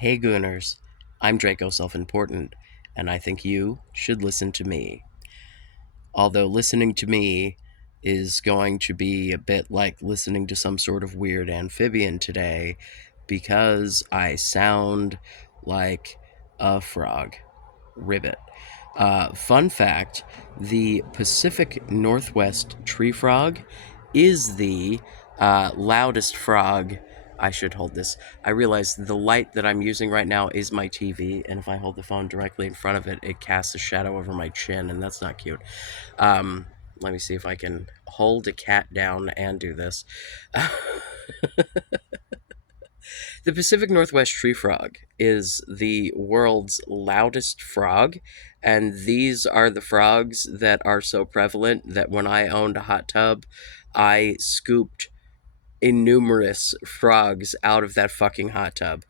Hey Gooners, I'm Draco Self-Important, and I think you should listen to me. Although listening to me is going to be a bit like listening to some sort of weird amphibian today because I sound like a frog. Ribbit. Fun fact, the Pacific Northwest tree frog is the loudest frog. I should hold this. I realize the light that I'm using right now is my TV, and if I hold the phone directly in front of it, it casts a shadow over my chin, and that's not cute. Um, Let me see if I can hold a cat down and do this. The Pacific Northwest tree frog is the world's loudest frog, and these are the frogs that are so prevalent that when I owned a hot tub, I scooped innumerous frogs out of that fucking hot tub.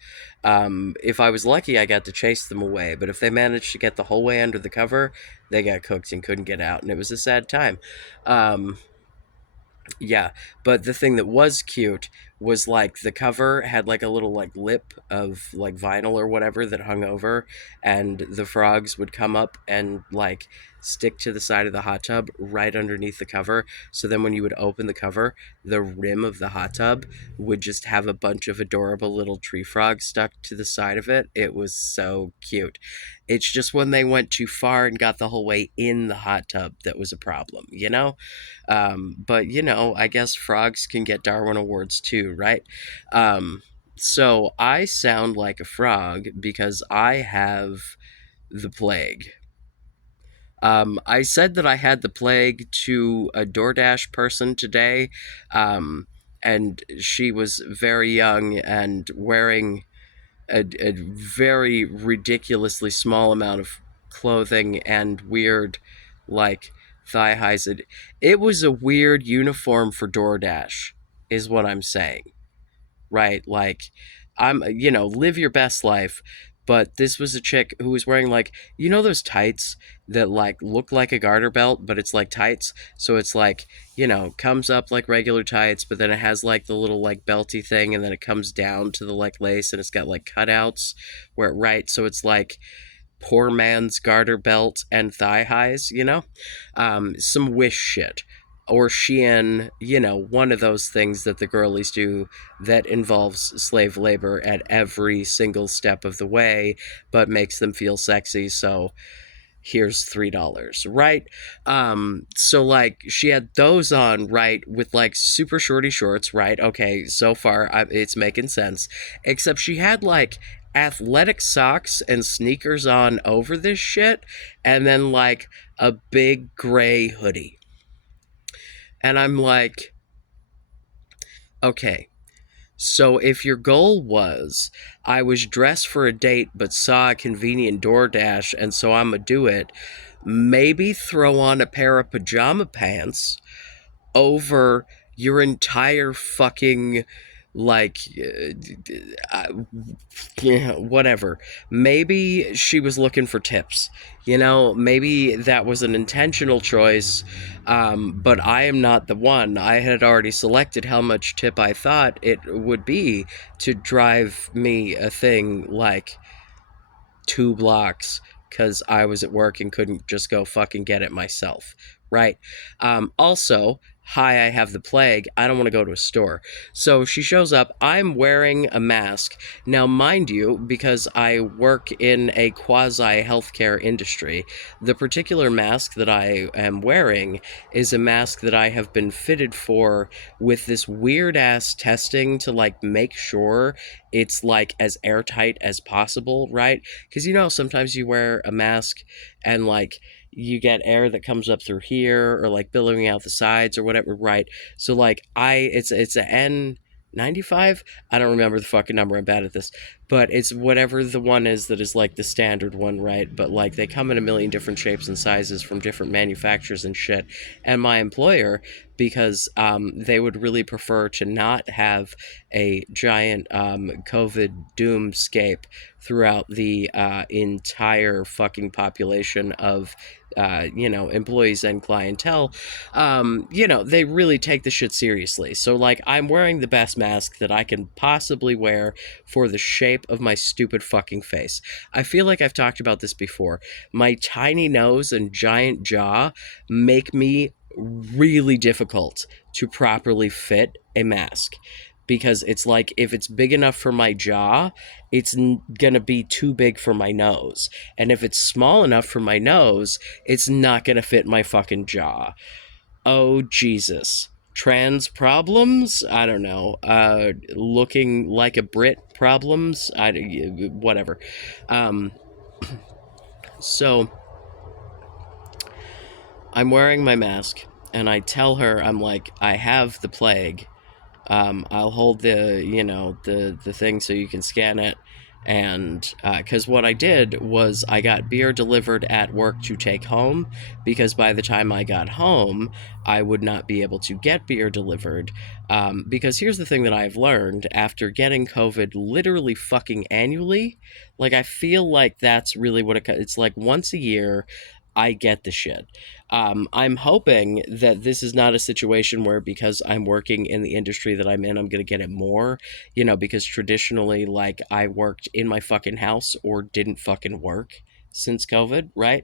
If I was lucky, I got to chase them away, but if they managed to get the whole way under the cover, they got cooked and couldn't get out, and it was a sad time. Um, yeah, but the thing that was cute was like the cover had like a little like lip of like vinyl or whatever that hung over, and the frogs would come up and like stick to the side of the hot tub right underneath the cover. So then when you would open the cover, the rim of the hot tub would just have a bunch of adorable little tree frogs stuck to the side of it. It was so cute. It's just when they went too far and got the whole way in the hot tub that was a problem, you know? But, I guess frogs can get Darwin Awards too, right? So I sound like a frog because I have the plague. I said that I had the plague to a DoorDash person today, and she was very young and wearing a very ridiculously small amount of clothing and weird, like, thigh highs. It was a weird uniform for DoorDash, is what I'm saying. Right? Like, live your best life. But this was a chick who was wearing, like, those tights that, like, look like a garter belt, but it's like tights. So it's like, comes up like regular tights, but then it has, like, the little, like, belty thing, and then it comes down to the, like, lace, and it's got, like, cutouts where, right? So it's like poor man's garter belt and thigh highs, some Wish shit. Or Shein, one of those things that the girlies do that involves slave labor at every single step of the way, but makes them feel sexy. So here's $3, right? So like she had those on, right, with like super shorty shorts, right? Okay, so far it's making sense. Except she had like athletic socks and sneakers on over this shit, and then like a big gray hoodie. And I'm like, okay, so if your goal was, I was dressed for a date but saw a convenient DoorDash and so I'm gonna do it, maybe throw on a pair of pajama pants over your entire fucking, like, whatever. Maybe she was looking for tips. Maybe that was an intentional choice, but I am not the one. I had already selected how much tip I thought it would be to drive me a thing like 2 blocks because I was at work and couldn't just go fucking get it myself, right? Also, hi, I have the plague. I don't want to go to a store. So she shows up. I'm wearing a mask. Now, mind you, because I work in a quasi healthcare industry, the particular mask that I am wearing is a mask that I have been fitted for with this weird ass testing to like make sure it's like as airtight as possible, right? Because sometimes you wear a mask and like you get air that comes up through here or like billowing out the sides or whatever, right? So like it's a N95. I don't remember the fucking number. I'm bad at this, but it's whatever the one is that is like the standard one, right? But like they come in a million different shapes and sizes from different manufacturers and shit. And my employer because they would really prefer to not have a giant COVID doomscape throughout the entire fucking population of employees and clientele. They really take the shit seriously. So, like, I'm wearing the best mask that I can possibly wear for the shape of my stupid fucking face. I feel like I've talked about this before. My tiny nose and giant jaw make me really difficult to properly fit a mask, because it's like if it's big enough for my jaw, it's gonna be too big for my nose, and if it's small enough for my nose, it's not gonna fit my fucking jaw. Oh Jesus. Trans problems? I don't know. Looking like a Brit problems? Whatever. Um, so I'm wearing my mask, and I tell her, I'm like, I have the plague. I'll hold the thing so you can scan it. And because what I did was I got beer delivered at work to take home, because by the time I got home, I would not be able to get beer delivered. Because here's the thing that I've learned after getting COVID literally fucking annually. Like, I feel like that's really what it's like. Once a year, I get the shit. I'm hoping that this is not a situation where, because I'm working in the industry that I'm in, I'm going to get it more, because traditionally, like, I worked in my fucking house or didn't fucking work since COVID, right?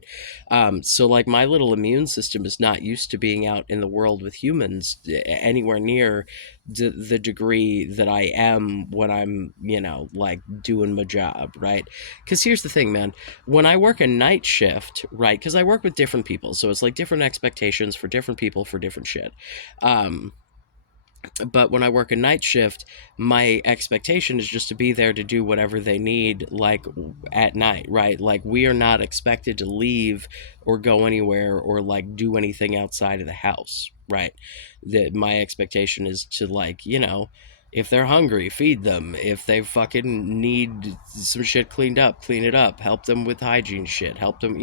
So, like, my little immune system is not used to being out in the world with humans anywhere near the degree that I am when I'm, like, doing my job, right? Because here's the thing, man. When I work a night shift, right? Because I work with different people, so it's like different expectations for different people for different shit. Um, but when I work a night shift, my expectation is just to be there to do whatever they need, like, at night, right? Like, we are not expected to leave or go anywhere or, like, do anything outside of the house, right? That my expectation is to, like, if they're hungry, feed them. If they fucking need some shit cleaned up, clean it up. Help them with hygiene shit. Help them,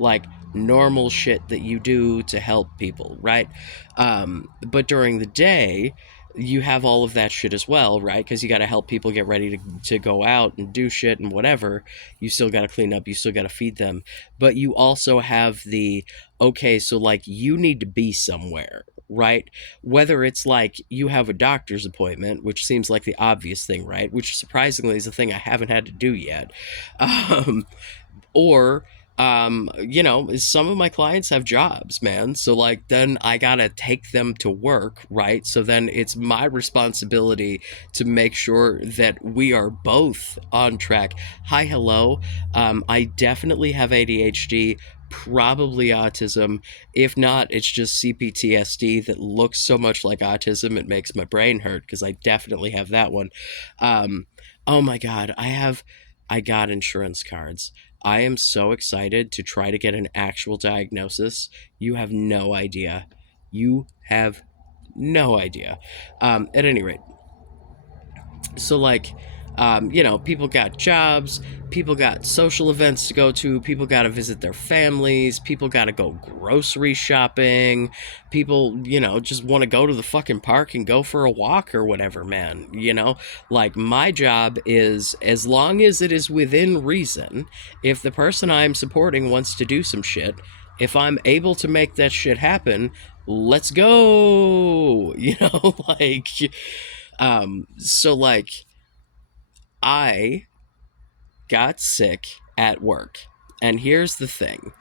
like, normal shit that you do to help people, right? But during the day, you have all of that shit as well, right? Because you got to help people get ready to go out and do shit and whatever. You still got to clean up. You still got to feed them. But you also have okay, so, like, you need to be somewhere, right? Whether it's like you have a doctor's appointment, which seems like the obvious thing, right? Which surprisingly is a thing I haven't had to do yet. Um, or some of my clients have jobs, man, so, like, then I gotta take them to work, right? So then it's my responsibility to make sure that we are both on track. Hi, hello. I definitely have ADHD, probably autism. If not, it's just CPTSD that looks so much like autism it makes my brain hurt, because I definitely have that one. um oh my god, I got insurance cards. I am so excited to try to get an actual diagnosis. You have no idea. You have no idea. At any rate, so, like, people got jobs, people got social events to go to, people got to visit their families, people got to go grocery shopping, people, just want to go to the fucking park and go for a walk or whatever, man. Like, my job is, as long as it is within reason, if the person I'm supporting wants to do some shit, if I'm able to make that shit happen, let's go. Like, so, like, I got sick at work. And here's the thing.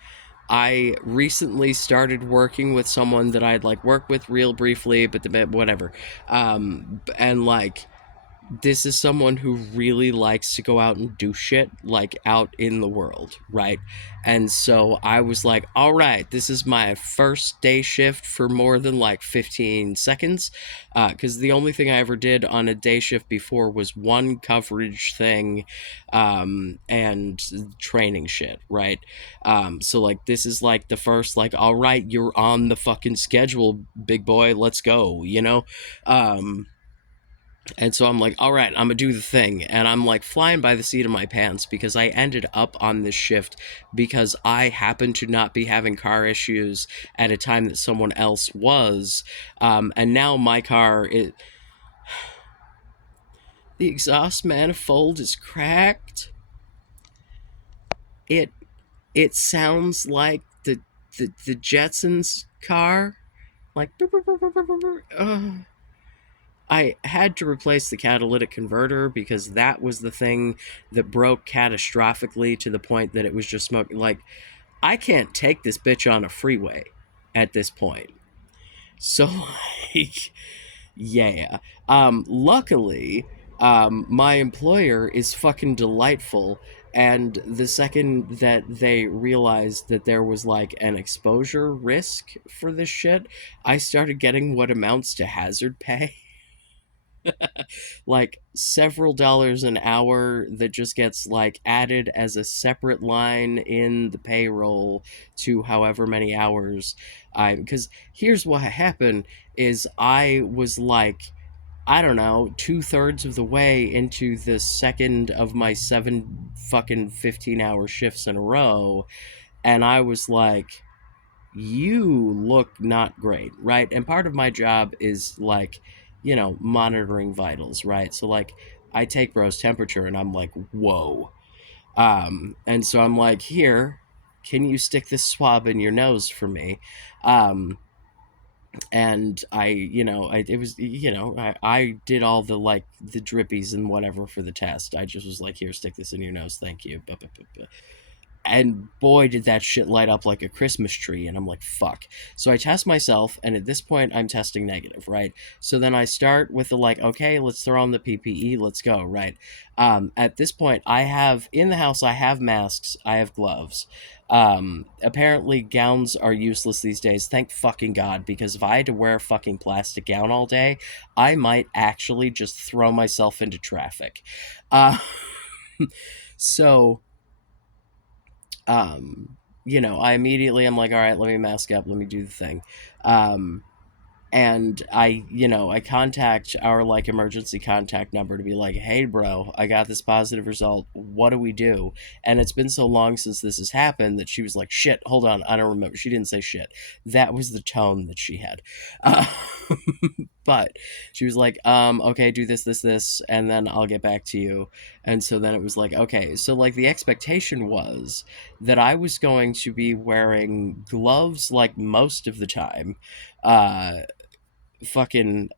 I recently started working with someone that I'd, like, worked with real briefly, but whatever. And, like, this is someone who really likes to go out and do shit, like, out in the world, right? And so I was like, all right, this is my first day shift for more than, like, 15 seconds, because the only thing I ever did on a day shift before was one coverage thing, and training shit, right? So, like, this is, like, the first, like, all right, you're on the fucking schedule, big boy, let's go, um And so I'm like, all right, I'm gonna do the thing. And I'm like flying by the seat of my pants because I ended up on this shift because I happened to not be having car issues at a time that someone else was. And now my car, the exhaust manifold is cracked. It it sounds like the Jetsons car. Like, I had to replace the catalytic converter because that was the thing that broke catastrophically to the point that it was just smoking. Like, I can't take this bitch on a freeway at this point. So, like, yeah. Luckily, my employer is fucking delightful. And the second that they realized that there was like an exposure risk for this shit, I started getting what amounts to hazard pay. Like several dollars an hour that just gets like added as a separate line in the payroll to however many hours I, because here's what happened is I was like, I don't know, 2/3 of the way into the second of my 7 fucking 15-hour shifts in a row, and I was like, you look not great, right? And part of my job is like, monitoring vitals, right? So like I take bro's temperature and I'm like, whoa. And so I'm like, here, can you stick this swab in your nose for me? Um, and it was, I did all the like the drippies and whatever for the test. I just was like, here, stick this in your nose, thank you. And boy did that shit light up like a Christmas tree, and I'm like, fuck. So I test myself, and at this point I'm testing negative, right? So then I start with the like, okay, let's throw on the PPE, let's go, right? At this point, I have in the house, I have masks, I have gloves. Apparently gowns are useless these days, thank fucking god, because if I had to wear a fucking plastic gown all day, I might actually just throw myself into traffic. uh, so I immediately I'm like, all right, let me mask up, let me do the thing. Um, and I contact our like emergency contact number to be like, hey bro, I got this positive result, what do we do? And it's been so long since this has happened that she was like, shit, hold on, I don't remember. She didn't say shit. That was the tone that she had. uh, but she was like, okay, do this, and then I'll get back to you. And so then it was like, okay, so like the expectation was that I was going to be wearing gloves like most of the time, uh fucking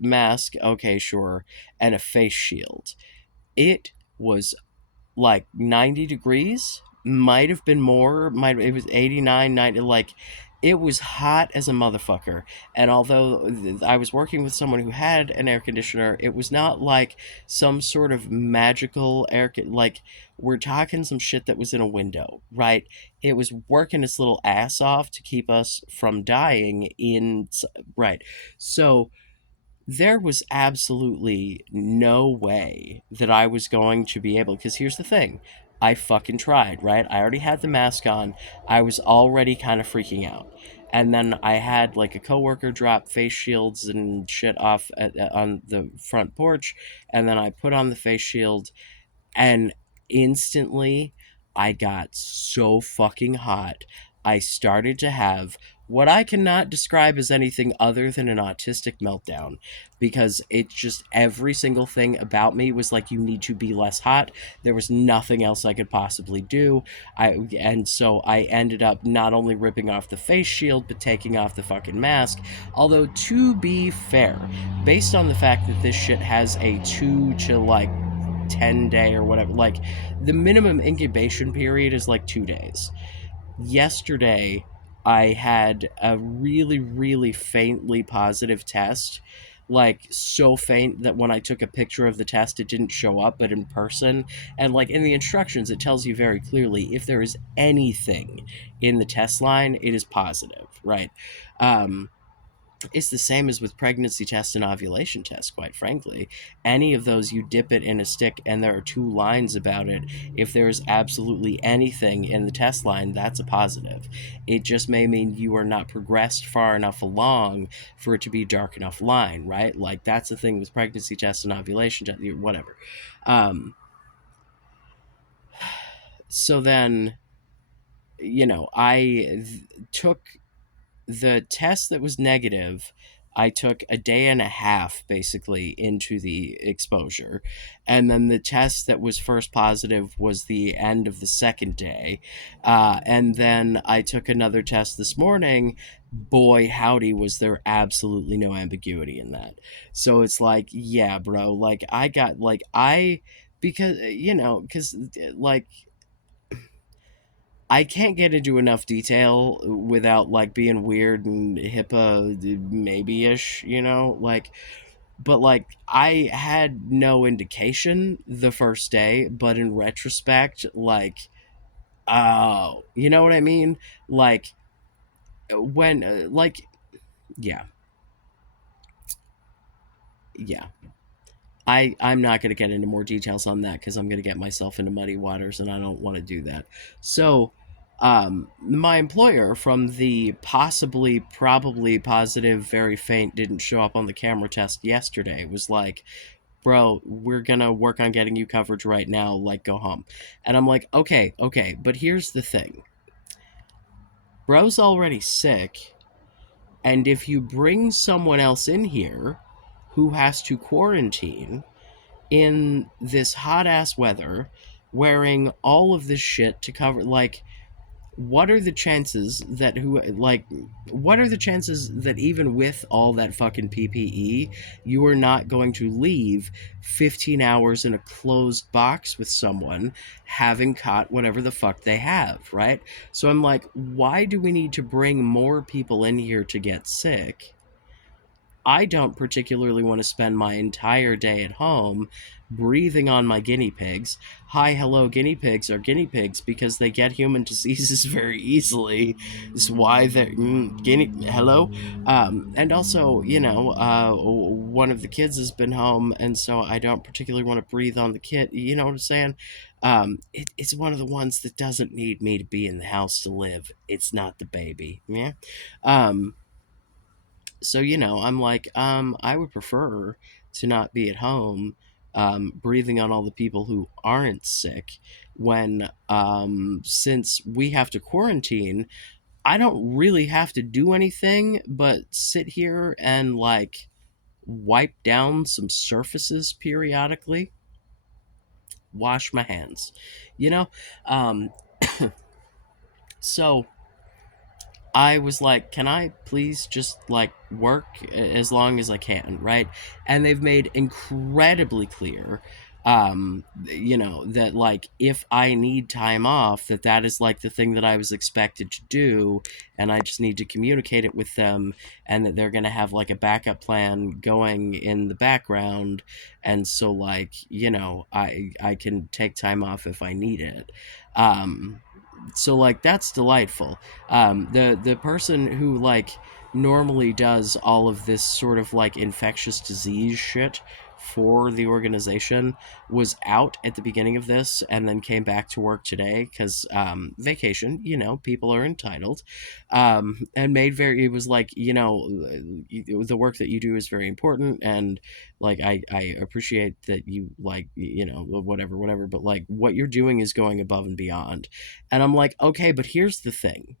mask, okay, sure, and a face shield. It was like 90 degrees, might have been more, might it was 89, 90, like it was hot as a motherfucker. And although I was working with someone who had an air conditioner, it was not like some sort of magical like we're talking some shit that was in a window, right? It was working its little ass off to keep us from dying in, right? So there was absolutely no way that I was going to be able, because here's the thing, I fucking tried, right? I already had the mask on. I was already kind of freaking out. And then I had like a coworker drop face shields and shit off on the front porch, and then I put on the face shield, and instantly I got so fucking hot. I started to have what I cannot describe as anything other than an autistic meltdown, because it just every single thing about me was like, you need to be less hot. There was nothing else I could possibly do. And so I ended up not only ripping off the face shield but taking off the fucking mask. Although, to be fair, based on the fact that this shit has a 2 to like 10-day or whatever, like the minimum incubation period is like 2 days. Yesterday I had a really, really faintly positive test, like so faint that when I took a picture of the test it didn't show up, but in person, and like in the instructions it tells you very clearly if there is anything in the test line, it is positive, right? um It's the same as with pregnancy tests and ovulation tests, quite frankly. Any of those, you dip it in a stick and there are two lines about it. If there's absolutely anything in the test line, that's a positive. It just may mean you are not progressed far enough along for it to be a dark enough line, right? Like, that's the thing with pregnancy tests and ovulation tests, whatever. Um, so then, took the test that was negative. I took a day and a half basically into the exposure. And then the test that was first positive was the end of the second day. And then I took another test this morning. Boy, howdy, was there absolutely no ambiguity in that. So it's like, yeah, bro, like I got, like, because, like, I can't get into enough detail without like being weird and HIPAA maybe ish, like, but like I had no indication the first day, but in retrospect, like, oh, you know what I mean? Like, when, yeah, yeah. I'm not going to get into more details on that because I'm going to get myself into muddy waters and I don't want to do that. So, my employer from the possibly, probably positive, very faint, didn't show up on the camera test yesterday was like, bro, we're going to work on getting you coverage right now. Like, go home. And I'm like, okay. But here's the thing, bro's already sick. And if you bring someone else in here who has to quarantine, in this hot ass weather, wearing all of this shit to cover, like, what are the chances that what are the chances that even with all that fucking PPE you are not going to leave 15 hours in a closed box with someone having caught whatever the fuck they have, right? So I'm like, why do we need to bring more people in here to get sick? I don't particularly want to spend my entire day at home breathing on my guinea pigs. Hi, hello, guinea pigs are guinea pigs because they get human diseases very easily. Is why they're guinea. Hello, and also, one of the kids has been home, and so I don't particularly want to breathe on the kid. You know what I'm saying? It's one of the ones that doesn't need me to be in the house to live. It's not the baby. Yeah. Um, so I'm like, I would prefer to not be at home, breathing on all the people who aren't sick when, since we have to quarantine, I don't really have to do anything but sit here and like wipe down some surfaces periodically, wash my hands, you know um so I was like, can I please just like work as long as I can, right? And they've made incredibly clear, that like if I need time off, that is like the thing that I was expected to do, and I just need to communicate it with them, and that they're gonna have like a backup plan going in the background, and so like I can take time off if I need it. So like that's delightful. The person who like normally does all of this sort of like infectious disease shit for the organization was out at the beginning of this and then came back to work today because vacation, people are entitled, and made very, it was like, the work that you do is very important, and like I appreciate that you like, whatever, but like what you're doing is going above and beyond. And I'm like, okay, but here's the thing,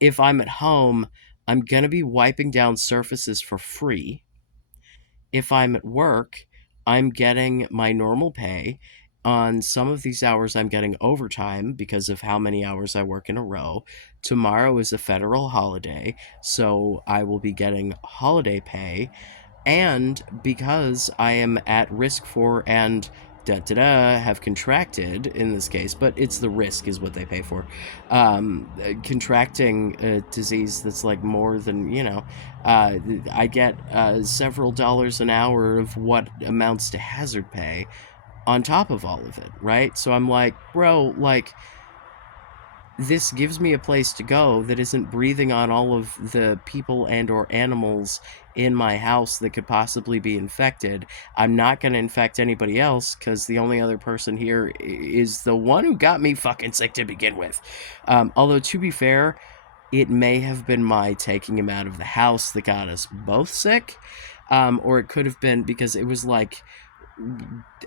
if I'm at home, I'm gonna be wiping down surfaces for free. If I'm at work, I'm getting my normal pay. On some of these hours, I'm getting overtime because of how many hours I work in a row. Tomorrow is a federal holiday, so I will be getting holiday pay. And because I am at risk for and have contracted in this case, but it's the risk is what they pay for. Contracting a disease that's like more than, I get several dollars an hour of what amounts to hazard pay on top of all of it, right? So I'm like, bro, like, this gives me a place to go that isn't breathing on all of the people and or animals in my house that could possibly be infected. I'm not going to infect anybody else because the only other person here is the one who got me fucking sick to begin with. Although, to be fair, it may have been my taking him out of the house that got us both sick. Or it could have been because it was like,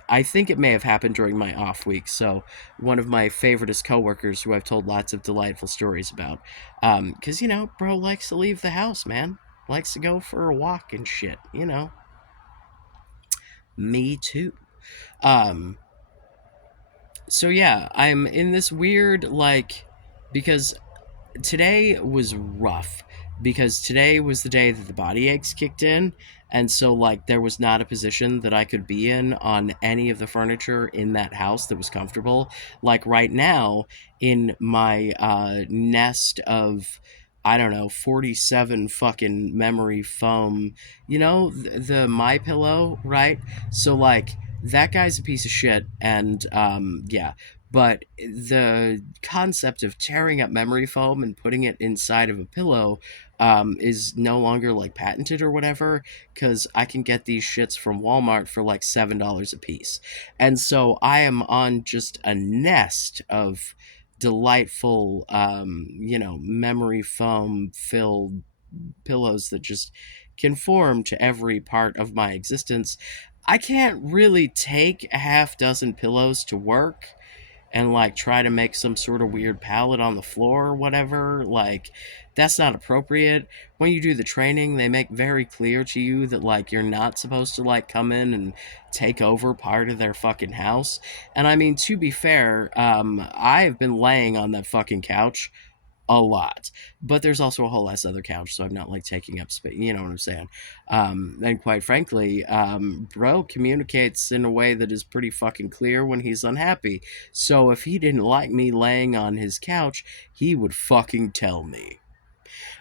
I think it may have happened during my off week. So one of my favoriteest coworkers, who I've told lots of delightful stories about, because bro likes to leave the house, man, likes to go for a walk and shit. Me too. Um, so yeah, I'm in this weird because today was rough because today was the day that the body aches kicked in, and so there was not a position that I could be in on any of the furniture in that house that was comfortable. Like right now, in my nest of, I don't know, 47 fucking memory foam, the my pillow, right? So that guy's a piece of shit, and yeah. But the concept of tearing up memory foam and putting it inside of a pillow is no longer patented or whatever, because I can get these shits from Walmart for $7 a piece. And so I am on just a nest of delightful, memory foam filled pillows that just conform to every part of my existence. I can't really take a half dozen pillows to work and try to make some sort of weird palette on the floor or whatever. That's not appropriate. When you do the training, they make very clear to you that you're not supposed to come in and take over part of their fucking house. And I mean, to be fair, I have been laying on that fucking couch a lot, but there's also a whole ass other couch, so I'm not taking up space. You know what I'm saying? And quite frankly, bro communicates in a way that is pretty fucking clear when he's unhappy. So if he didn't like me laying on his couch, he would fucking tell me.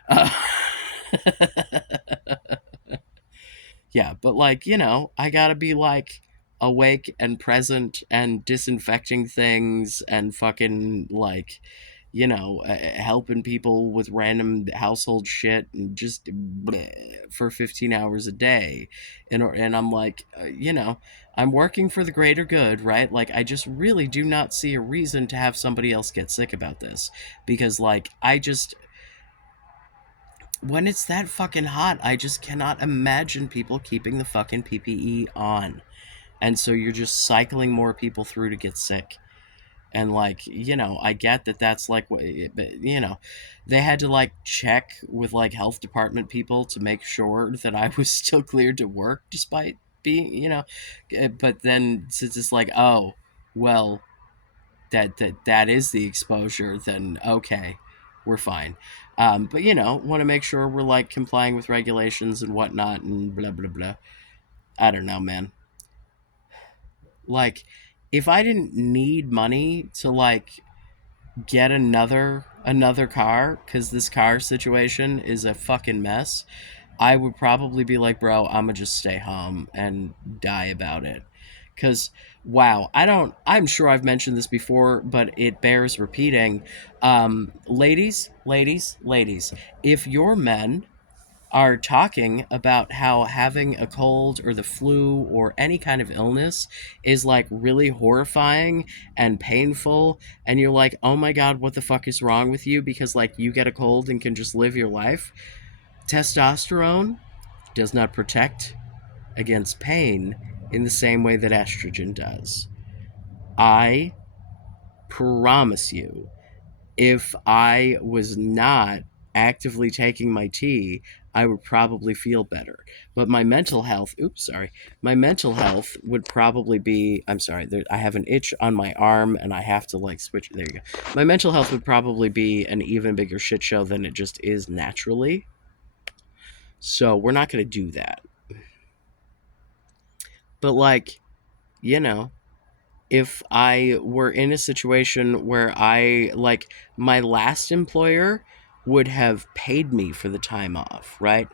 Uh, yeah, but I gotta be awake and present and disinfecting things and fucking helping people with random household shit and just bleh, for 15 hours a day. And I'm I'm working for the greater good, right? I just really do not see a reason to have somebody else get sick about this. Because, I just, when it's that fucking hot, I just cannot imagine people keeping the fucking PPE on. And so you're just cycling more people through to get sick. And I get that that's what, but they had to check with health department people to make sure that I was still cleared to work despite being, but then since it's oh, well, that is the exposure, then okay, we're fine. But want to make sure we're complying with regulations and whatnot and blah blah blah. I don't know, man. like if I didn't need money to get another car, because this car situation is a fucking mess, I would probably be bro, I'm gonna just stay home and die about it. Because wow, I'm sure I've mentioned this before, but it bears repeating. Ladies, if your men are talking about how having a cold or the flu or any kind of illness is really horrifying and painful, and you're oh my god, what the fuck is wrong with you, because you get a cold and can just live your life. Testosterone does not protect against pain in the same way that estrogen does. I promise you, if I was not actively taking my tea, I would probably feel better. But my mental health, my mental health would probably be, I'm sorry, I have an itch on my arm and I have to switch. There you go. My mental health would probably be an even bigger shit show than it just is naturally. So we're not going to do that. But you know, if I were in a situation where my last employer would have paid me for the time off, right?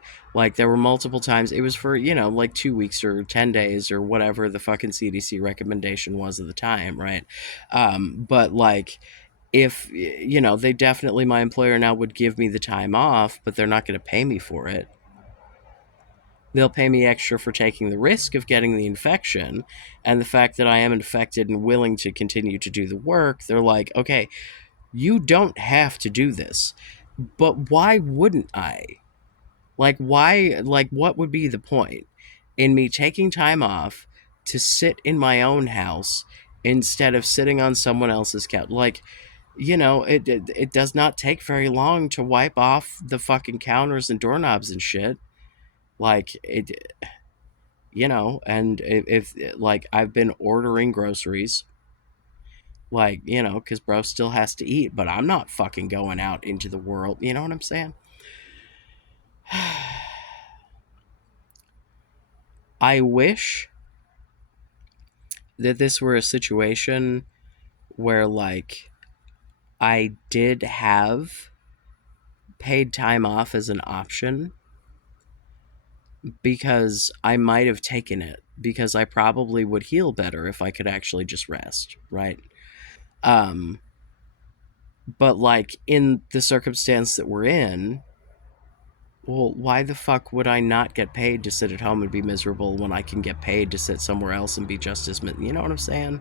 There were multiple times, it was for, 2 weeks or 10 days or whatever the fucking CDC recommendation was at the time, right? But If, they definitely, my employer now would give me the time off, but they're not going to pay me for it. They'll pay me extra for taking the risk of getting the infection, and the fact that I am infected and willing to continue to do the work. They're like, okay, you don't have to do this, but why wouldn't I? Like, why? Like, what would be the point in me taking time off to sit in my own house instead of sitting on someone else's couch? Like, it does not take very long to wipe off the fucking counters and doorknobs and shit. Like, and if like, I've been ordering groceries, like, because bro still has to eat, but I'm not fucking going out into the world. You know what I'm saying? I wish that this were a situation where, like, I did have paid time off as an option, because I might have taken it, because I probably would heal better if I could actually just rest, right? Um, but, like, in the circumstance that we're in, well, why the fuck would I not get paid to sit at home and be miserable when I can get paid to sit somewhere else and be just as you know what I'm saying?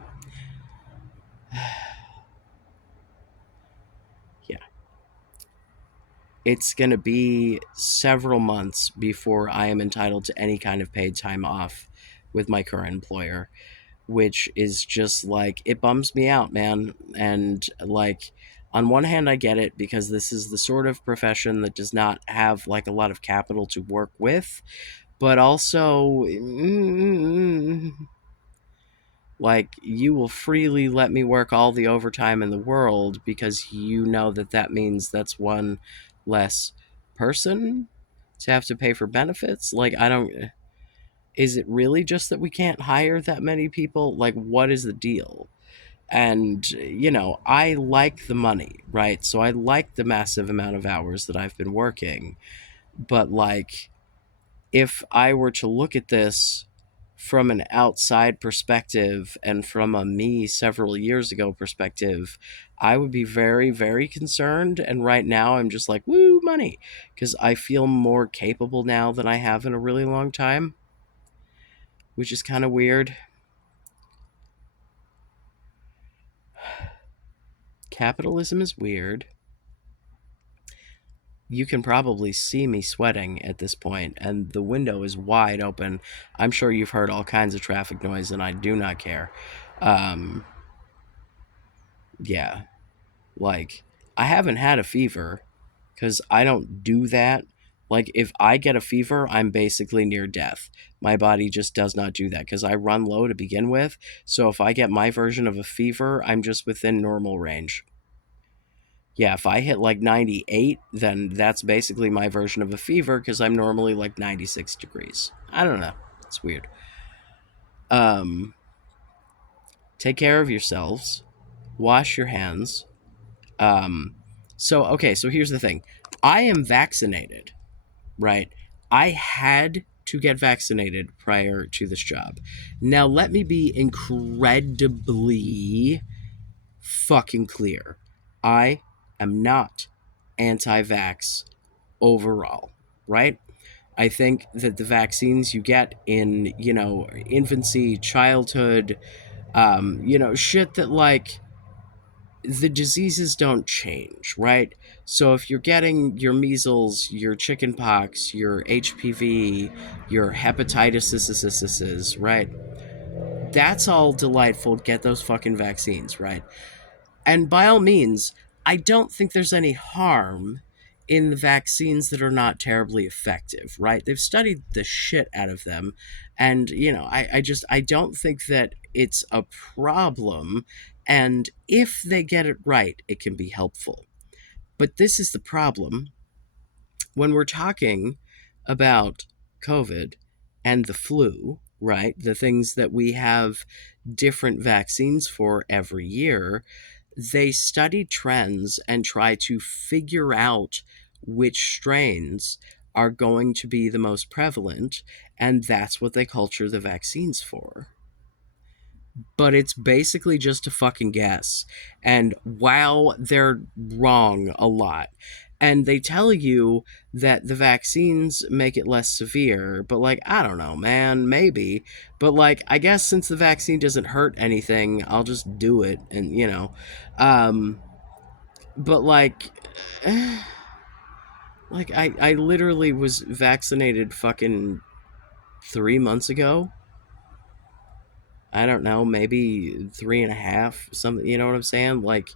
Yeah. It's going to be several months before I am entitled to any kind of paid time off with my current employer, which is just like, it bums me out, man. And, like, on one hand, I get it, because this is the sort of profession that does not have, like, a lot of capital to work with, but also, like, you will freely let me work all the overtime in the world, because you know that that means that's one less person to have to pay for benefits. Like, I don't. Is it really just that we can't hire that many people? Like, what is the deal? And, I like the money, right? So I like the massive amount of hours that I've been working. But, like, if I were to look at this from an outside perspective and from a me several years ago perspective, I would be very, very concerned. And right now, I'm just like, woo, money, because I feel more capable now than I have in a really long time, which is kind of weird. Capitalism is weird. You can probably see me sweating at this point, and the window is wide open. I'm sure you've heard all kinds of traffic noise, and I do not care. Um, yeah, like, I haven't had a fever, because I don't do that. Like, if I get a fever, I'm basically near death. My body just does not do that, because I run low to begin with. So if I get my version of a fever, I'm just within normal range. Yeah, if I hit like 98, then that's basically my version of a fever, because I'm normally like 96 degrees. I don't know. It's weird. Um, Take care of yourselves. Wash your hands. Um, okay, so here's the thing. I am vaccinated, right? I had to get vaccinated prior to this job. Now, let me be incredibly fucking clear. I am not anti vax overall, right? I think that the vaccines you get in, infancy, childhood, shit that, like, the diseases don't change, right? So if you're getting your measles, your chickenpox, your HPV, your hepatitis, right? That's all delightful. Get those fucking vaccines, right? And by all means, I don't think there's any harm in the vaccines that are not terribly effective, right? They've studied the shit out of them. And, I don't think that it's a problem. And if they get it right, it can be helpful. But this is the problem when we're talking about COVID and the flu, right? The things that we have different vaccines for every year. They study trends and try to figure out which strains are going to be the most prevalent, and that's what they culture the vaccines for. but it's basically just a fucking guess. And wow, they're wrong a lot. And they tell you that the vaccines make it less severe, but like, I don't know, man, maybe. But like, I guess since the vaccine doesn't hurt anything, I'll just do it. And, um, but like, like I literally was vaccinated fucking 3 months ago. I don't know, maybe three and a half, something, you know what I'm saying? Like,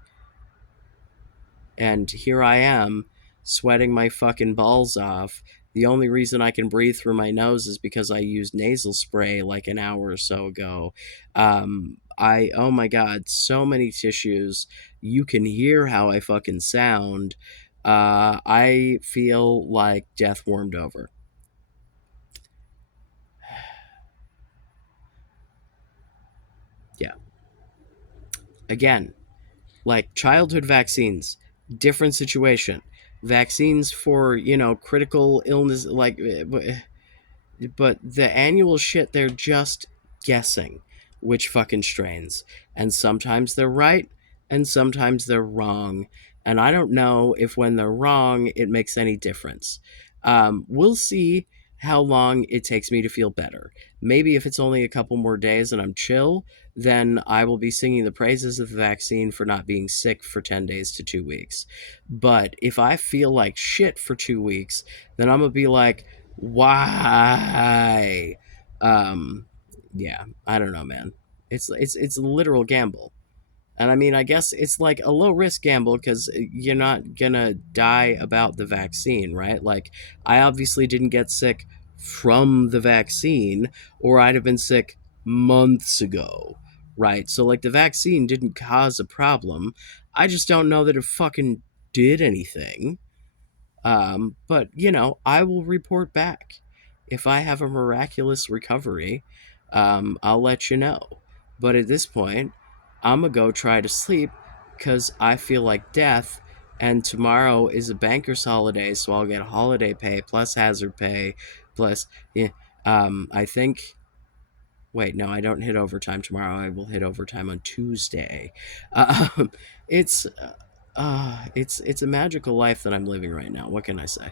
and here I am sweating my fucking balls off. The only reason I can breathe through my nose is because I used nasal spray like an hour or so ago. Oh my god, so many tissues. You can hear how I fucking sound. I feel like death warmed over. Yeah. Again, like childhood vaccines, different situation. Vaccines for, critical illness, like, but the annual shit, they're just guessing which fucking strains. And sometimes they're right, and sometimes they're wrong. And I don't know if when they're wrong, it makes any difference. We'll see how long it takes me to feel better. Maybe if it's only a couple more days and I'm chill, then I will be singing the praises of the vaccine for not being sick for 10 days to 2 weeks. But if I feel like shit for 2 weeks, then I'm going to be like, why? Um, yeah, I don't know, man. It's a literal gamble. And I mean, I guess it's like a low risk gamble because you're not gonna die about the vaccine, right? Like, I obviously didn't get sick from the vaccine, or I'd have been sick months ago, right? So, like, the vaccine didn't cause a problem. I just don't know that it fucking did anything. But, I will report back. If I have a miraculous recovery, I'll let you know. But at this point, I'm going to go try to sleep because I feel like death. And tomorrow is a banker's holiday, so I'll get holiday pay plus hazard pay plus, yeah, I think. Wait, no, I don't hit overtime tomorrow. I will hit overtime on Tuesday. Um, it's it's a magical life that I'm living right now. What can I say?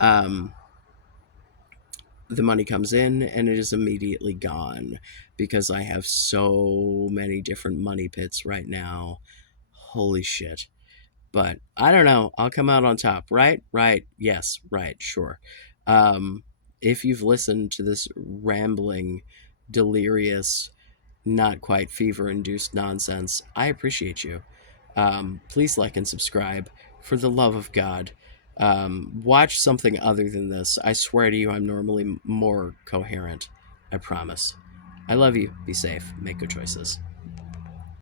Um, the money comes in and it is immediately gone because I have so many different money pits right now. Holy shit. But I don't know. I'll come out on top, right? Right. Yes, right. Sure. Um, if you've listened to this rambling, delirious, not quite fever induced nonsense, I appreciate you. Please like and subscribe. For the love of God, watch something other than this. I swear to you, I'm normally more coherent. I promise. I love you. Be safe. Make good choices.